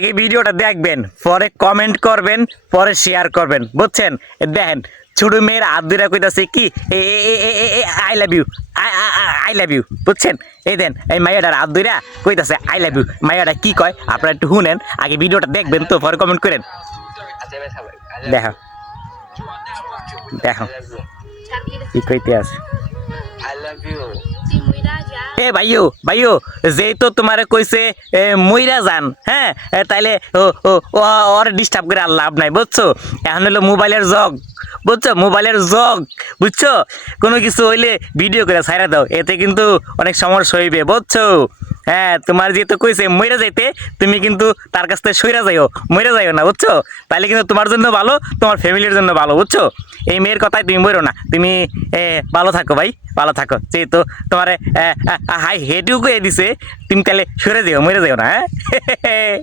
আগে ভিডিওটা দেখবেন, পরে কমেন্ট করবেন, পরে শেয়ার করবেন, বুঝছেন? দেখেন ছোট মেয়ের আব্দুরা কইতাছে কি I love you, I love you, বুঝছেন? এই দেন এই মাইয়াটার আব্দুরা কইতাছে আই লাভ ইউ। মাইয়াটা কি কয় আপনারা একটু শুনেন, আগে ভিডিওটা দেখবেন তো পরে কমেন্ট করেন। দেখো দেখো কি কইতে আছে। এ ভাইও ভাইও, যেহেতু তোমারে কইছে মইরা যান, হ্যাঁ তাইলে ওর ডিস্টার্ব করে আর লাভ নাই, বুঝছো? এখন হলো মোবাইলের জগ, বুঝছো? মোবাইলের জগ, বুঝছো? কোনো কিছু হইলে ভিডিও করে ছাইরা দাও, এতে কিন্তু অনেক সমস্যা হইবে, বুঝছো? হ্যাঁ তোমার যেহেতু কইছে মইরা যাইতে, তুমি কিন্তু তার কাছ থেকে সইরা যাইও, মইরা যাইও না, বুঝছো? তাইলে কিন্তু তোমার জন্য ভালো, তোমার ফ্যামিলির জন্য ভালো, বুঝছো? এই মেয়ের কথায় তুমি মরো না, তুমি ভালো থাকো ভাই, ভালো থাকো। যেহেতু তোমার হাই হেঁটেও কয়ে দিছে, তুমি তাহলে সরে যাও, মরে যাও না, হ্যাঁ।